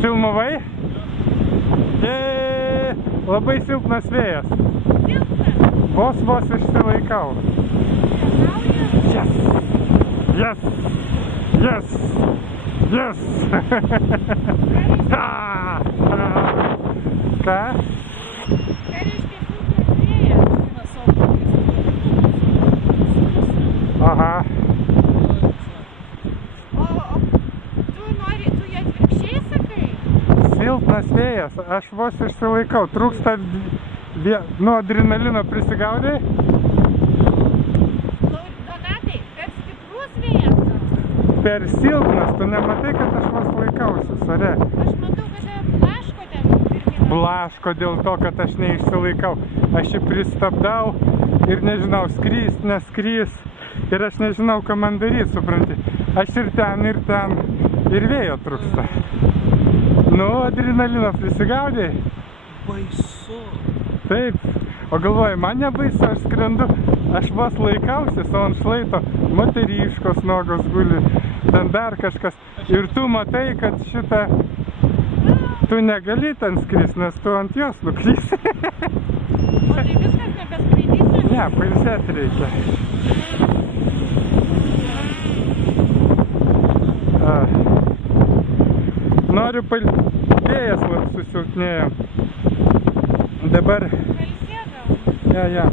Filmavai? Labai silpnas vėjas. Vos išsilaikau. Yes! Yes! Yes! Yes! Ką? Aha. Silpnas vėjas, aš vos išsilaikau, trūksta, nuo adrenalino prisigaudai? Donatai, per stiprus vėjas. Per silpnas, tu nematai, kad aš vos laikausi, sare? Aš matau, kad blaško ten. Blaško dėl to, kad aš neišsilaikau. Aš jį pristabdau ir nežinau, skrys, neskrys. Ir aš nežinau, ką man daryti, supranti. Aš ir ten, ir vėjo trūksta. Nu, adrenalino prisigaudai? Baisu. Taip. O galvoju, man nebaisu, aš skrendu, aš vos laikausi, o ant šlaito moteriškos nogos guli, ten dar kažkas. Ir tu matai, kad šitą, tu negali ten skris, nes tu ant jos nuklysi. O tai viskas nebeskraidysi? Ne, pailsėti reikia. Noriu vėjas susilpnėjo. Dabar... Pailsėk gal? Ja.